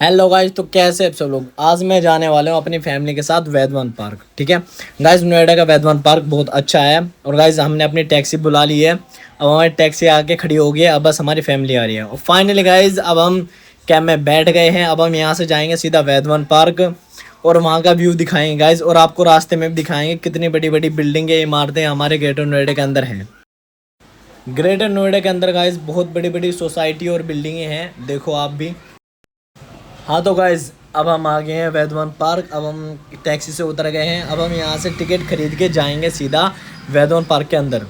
Hello guys, तो कैसे हैं आप सब लोग। आज मैं जाने वाला हूँ अपनी फैमिली के साथ वैद्यवंत पार्क। ठीक है गाइज, नोएडा का वैद्यवंत पार्क बहुत अच्छा है। और गाइज हमने अपनी टैक्सी बुला ली है। अब हमारी टैक्सी आके खड़ी हो गई है। अब बस हमारी फैमिली आ रही है। और फाइनली गाइज अब हम कैब में बैठ गए हैं। अब हम यहाँ से जाएंगे सीधा वैद्यवंत पार्क और वहाँ का व्यू दिखाएंगे गाइज। और आपको रास्ते में भी दिखाएंगे कितनी बड़ी बड़ी बिल्डिंगें, इमारतें हमारे ग्रेटर नोएडा के अंदर हैं। ग्रेटर नोएडा के अंदर गाइज बहुत बड़ी बड़ी सोसाइटी और बिल्डिंगें हैं, देखो आप भी। हाँ तो गाइज अब हम आ गए हैं वैद्यवंत पार्क। अब हम टैक्सी से उतर गए हैं। अब हम यहाँ से टिकट खरीद के जाएंगे सीधा वैद्यवंत पार्क के अंदर।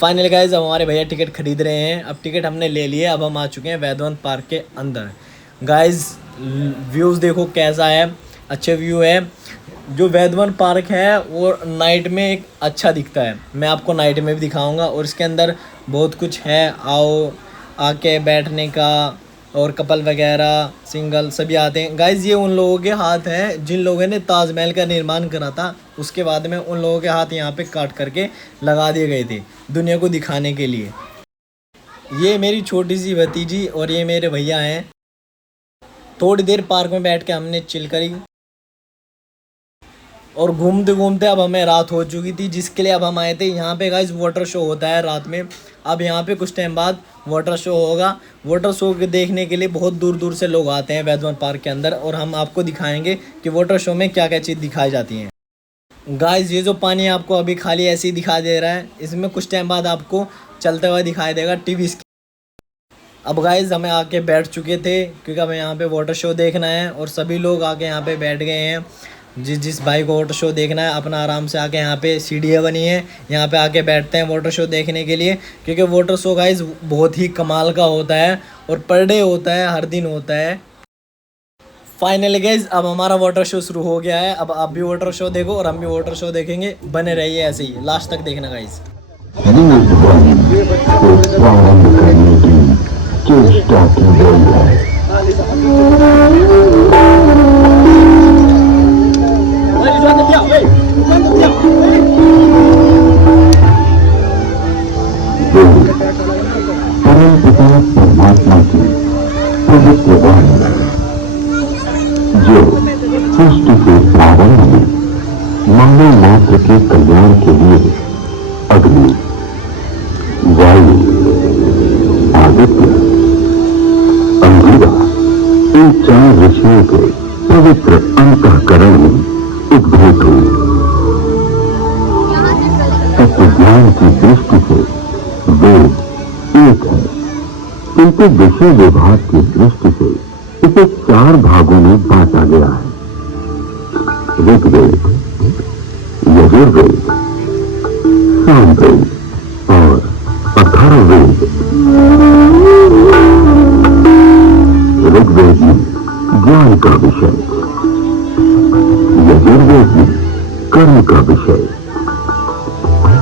फाइनली गाइज अब हमारे भैया टिकट खरीद रहे हैं। अब टिकट हमने ले लिए। अब हम आ चुके हैं वैद्यवंत पार्क के अंदर। गाइज व्यूज़ देखो कैसा है, अच्छे व्यू है। जो वैद्यवंत पार्क है वो नाइट में एक अच्छा दिखता है। मैं आपको नाइट में भी दिखाऊंगा। और इसके अंदर बहुत कुछ है, आओ आके बैठने का। और कपल वगैरह सिंगल सभी आते हैं। गाइज ये उन लोगों के हाथ हैं जिन लोगों ने ताजमहल का निर्माण करा था। उसके बाद में उन लोगों के हाथ यहाँ पे काट करके लगा दिए गए थे दुनिया को दिखाने के लिए। ये मेरी छोटी सी भतीजी और ये मेरे भैया हैं। थोड़ी देर पार्क में बैठ के हमने चिल करी और घूमते घूमते अब हमें रात हो चुकी थी, जिसके लिए अब हम आए थे यहाँ पे। गाइस वाटर शो होता है रात में। अब यहाँ पे कुछ टाइम बाद वाटर शो होगा। वाटर शो के देखने के लिए बहुत दूर दूर से लोग आते हैं वैद्यवंत पार्क के अंदर। और हम आपको दिखाएंगे कि वाटर शो में क्या क्या चीज़ दिखाई जाती हैं। गाइस ये जो पानी आपको अभी खाली ऐसे ही दिखाई दे रहा है, इसमें कुछ टाइम बाद आपको चलते हुए दिखाई देगा टीवी। अब गाइज हमें आके बैठ चुके थे क्योंकि हमें यहाँ पे वाटर शो देखना है। और सभी लोग आके यहाँ पे बैठ गए हैं। जिस भाई को वाटर शो देखना है अपना आराम से आके, यहाँ पे सीढ़ियाँ बनी है, यहाँ पे आके बैठते हैं वाटर शो देखने के लिए। क्योंकि वाटर शो गाइज बहुत ही कमाल का होता है और पर डे होता है, हर दिन होता है। फाइनली गाइज अब हमारा वाटर शो शुरू हो गया है। अब आप भी वाटर शो देखो और हम भी वाटर शो देखेंगे। बने रहिए ऐसे ही, लास्ट तक देखना गाइज। चेष्टा की गई है। परम पिता परमात्मा की पवित्र वाणी जो सृष्टि के प्रारंभ में मानव मात्र के कल्याण के लिए अग्नि, वायु, आदित्य, अंगिरा इन चार ऋषियों के पवित्र अंतःकरण में उद्भूत हुई। तत्व ज्ञान की दृष्टि से वेद एक है, किंतु विषय विभाग की दृष्टि से इसे चार भागों में बांटा गया है। ऋग्वेद, यजुर्वेद, सामवेद और अथर्ववेद। ऋग्वेद में ज्ञान का विषय, यजुर्वेद में कर्म का विषय,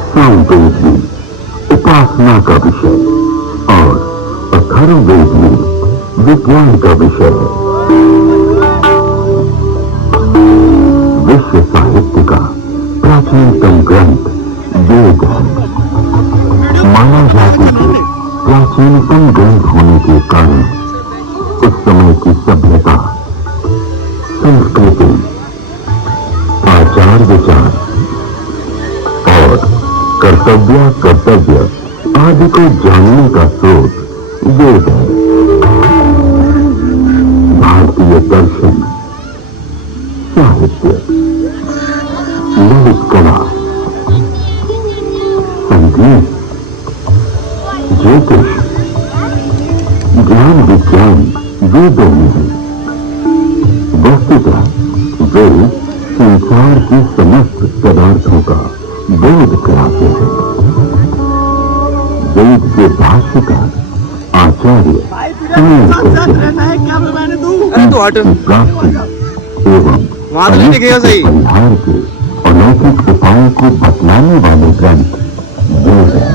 सामवेद में उपासना का विषय और अथर्ववेद में विज्ञान का विषय है। विश्व साहित्य का प्राचीनतम ग्रंथ वेद है। मानव जाति के प्राचीनतम ग्रंथ होने के कारण उस समय की सभ्यता, संस्कृति, आचार विचार और कर्तव्य आदि को जानने का स्रोत वेद है। भारतीय दर्शन, साहित्य, ललित कला, संगीत, ज्योतिष, ज्ञान विज्ञान वेदों में है। वस्तुतः वेद संसार की समस्त पदार्थों का बोध कराते हैं। वेद के भाष्यकार आचार्य प्राप्ति एवं परिहार के अलौकिक उपायों को बतलाने वाले ग्रंथ वेद है।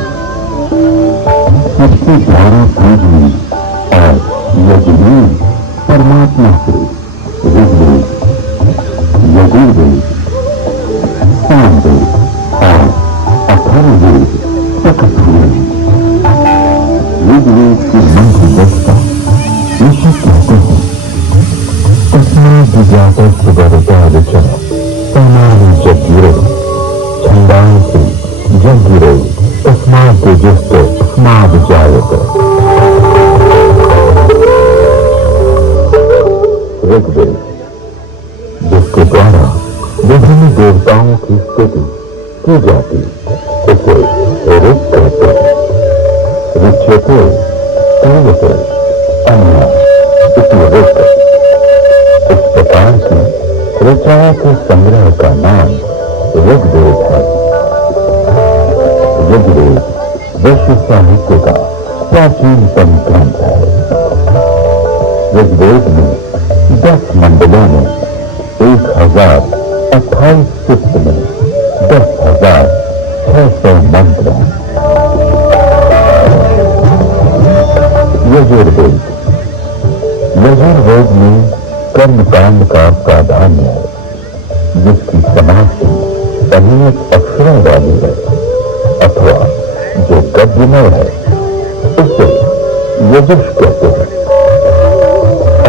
सबसे गहरा पूजनीय और यजनीय परमात्मा से ऋग्वेद, यजुर्वेद, सामवेद और अथर्ववेद प्रकट हुए हैं। ऋग्वेद के मंत्र दस्ता ऋषि कहते हैं दिव्यातर्षुभरिताविचर समानि जग्गिरे छन्दांसि जग्गिरे तस्माद्युजुष्ट स्माद्जायते। ऋग्वेद, जिसके द्वारा विभिन्न देवताओं की स्तुति की जाती, उसे ऋग कहते हैं। ऋच्यते पूयते अन्य इति ऋग। इस प्रकार की ऋचाओं के संग्रह का नाम ऋग्वेद है। ऋग्वेद विश्व साहित्य का प्राचीनतम ग्रंथ है। ऋग्वेद में 10 मंडलों में 1028 सूक्त में 10,600 मंत्र हैं। यजुर्वेद, यजुर्वेद में कर्मकांड का प्राधान्य है, जिसकी समाप्ति अनेक अक्षरों वाली है अथवा जो गद्यमय है, उसे यजुष कहते हैं।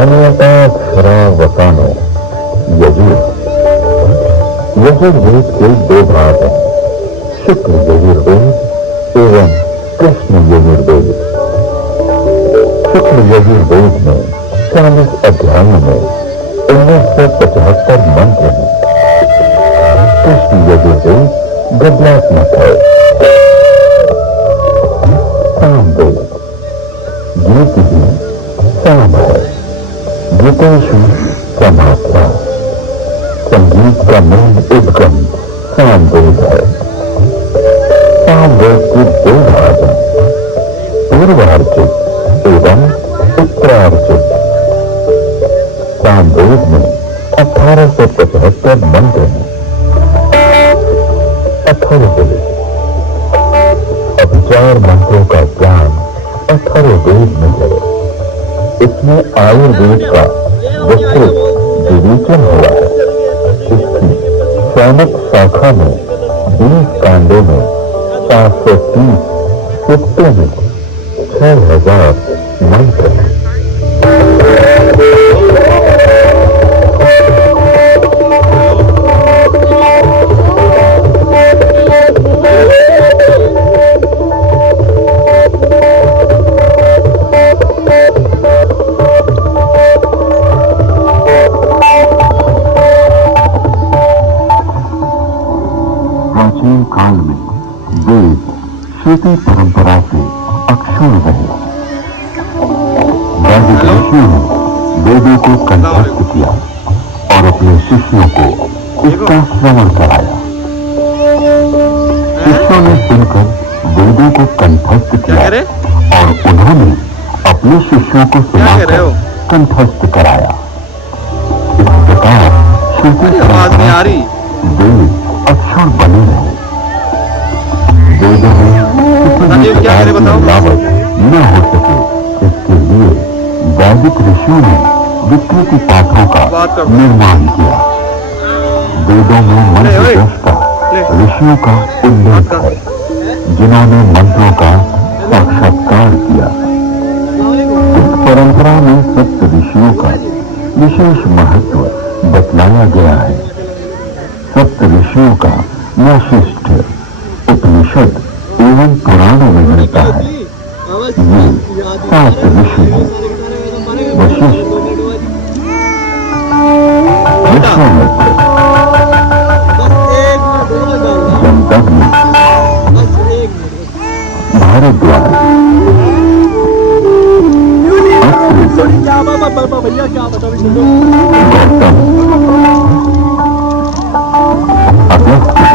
अनेकाक्षरावसानो यजुर। यजुर्वेद के 2 भाग हैं, शुक्ल यजुर्वेद एवं कृष्ण यजुर्वेद। शुक्ल यजुर्वेद में 40 अध्यायों में 1975 मंत्र हैं। कृष्ण यजुर्वेद गद्यात्मक है। सामवेद, गीत ही साम है। गीतेषु समात्रा, संगीत का मूल उद्गम सामवेद है। सामवेद के 2 भाग हैं, पूर्वार्चित एवं उत्तरार्चित। सामवेद में 1875 मंत्र हैं। अथर्ववेद, अब 4 मंत्रों का ज्ञान अथर्ववेद में है। इसमें आयुर्वेद का विस्तृत विवेचन हुआ है। इसकी सैनिक शाखा में 20 कांडों में 730 सूक्तों में 6000 मंत्र हैं। प्राचीन काल में वेद श्रुति परंपरा से अक्षुण्ण रहे। वैदिक ऋषियों ने वेदों को कंठस्थ किया और अपने शिष्यों को उसका श्रवण कराया। शिष्यों ने सुनकर वेदों को कंठस्थ किया और उन्होंने अपने शिष्यों को सुनाकर कंठस्थ कराया। इस प्रकार श्रुति परंपरा वेद अक्षर बने रहे। वेदों में किसी भी प्रकार की मिलावट न हो सके, इसके लिए वैदिक ऋषियों ने विकृति पाठों का निर्माण किया। वेदों में मंत्र दोष का ऋषियों का उल्लेख है, जिन्होंने मंत्रों का साक्षात्कार किया। इस परंपरा में सप्त ऋषियों का विशेष महत्व बतलाया गया है। सप्त ऋषियों का वशिष्ठ, उपनिषद एवं पुराणों में मिलता है। ये 7 ऋषि हैं: वशिष्ठ, विश्वामित्र, जमदग्नि, भारद्वाज, गौतम, अगस्त्य।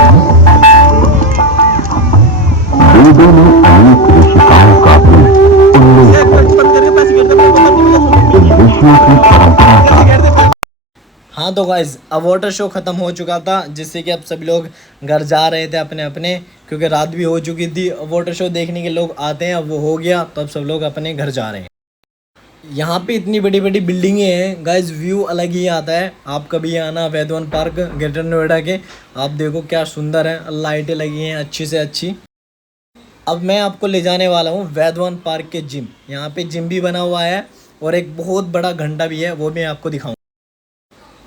वेदों में अनेक ऋषिकाओं का भी उल्लेख है। इन ऋषियों की परंपरा का। हाँ तो गाइज, अब वाटर शो ख़त्म हो चुका था, जिससे कि अब सभी लोग घर जा रहे थे अपने अपने, क्योंकि रात भी हो चुकी थी। वाटर शो देखने के लोग आते हैं, अब वो हो गया तो अब सब लोग अपने घर जा रहे हैं। यहाँ पे इतनी बड़ी बड़ी बिल्डिंगें हैं गाइज, व्यू अलग ही आता है। आप कभी आना वैदवन पार्क ग्रेटर नोएडा के, आप देखो क्या सुंदर है, लाइटें लगी हैं अच्छी से अच्छी। अब मैं आपको ले जाने वाला हूँ वैदवन पार्क के जिम। यहाँ पे जिम भी बना हुआ है और एक बहुत बड़ा घंटा भी है, वो मैं आपको दिखाऊँ।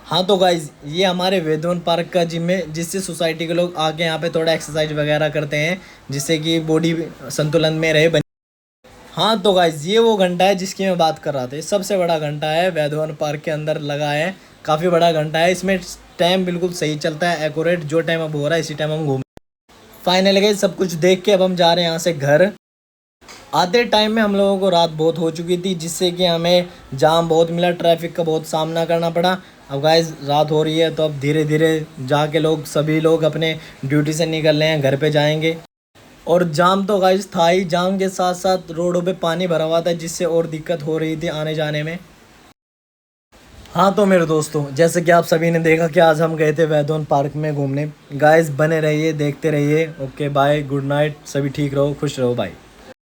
हाँ तो गाइज ये हमारे वेदवन पार्क का जिम है, जिससे सोसाइटी के लोग आके यहाँ पे थोड़ा एक्सरसाइज वगैरह करते हैं, जिससे कि बॉडी संतुलन में रहे। हाँ तो गाइज ये वो घंटा है जिसकी मैं बात कर रहा था। ये सबसे बड़ा घंटा है, वैधवन पार्क के अंदर लगा है। काफ़ी बड़ा घंटा है, इसमें टाइम बिल्कुल सही चलता है, एक्यूरेट। जो टाइम अब हो रहा है इसी टाइम हम घूम। फाइनली गाइज सब कुछ देख के अब हम जा रहे हैं यहाँ से घर। आते टाइम में हम लोगों को रात बहुत हो चुकी थी, जिससे कि हमें जाम बहुत मिला, ट्रैफिक का बहुत सामना करना पड़ा। अब गाइज रात हो रही है, तो अब धीरे धीरे जाके सभी लोग अपने ड्यूटी से निकल रहे हैं, घर पे जाएंगे। और जाम तो गाइस था ही, जाम के साथ साथ रोडों पे पानी भरा हुआ था, जिससे और दिक्कत हो रही थी आने जाने में। हाँ तो मेरे दोस्तों, जैसे कि आप सभी ने देखा कि आज हम गए थे वैधवन पार्क में घूमने। गाइस बने रहिए, देखते रहिए। ओके बाय, गुड नाइट, सभी ठीक रहो, खुश रहो, बाय।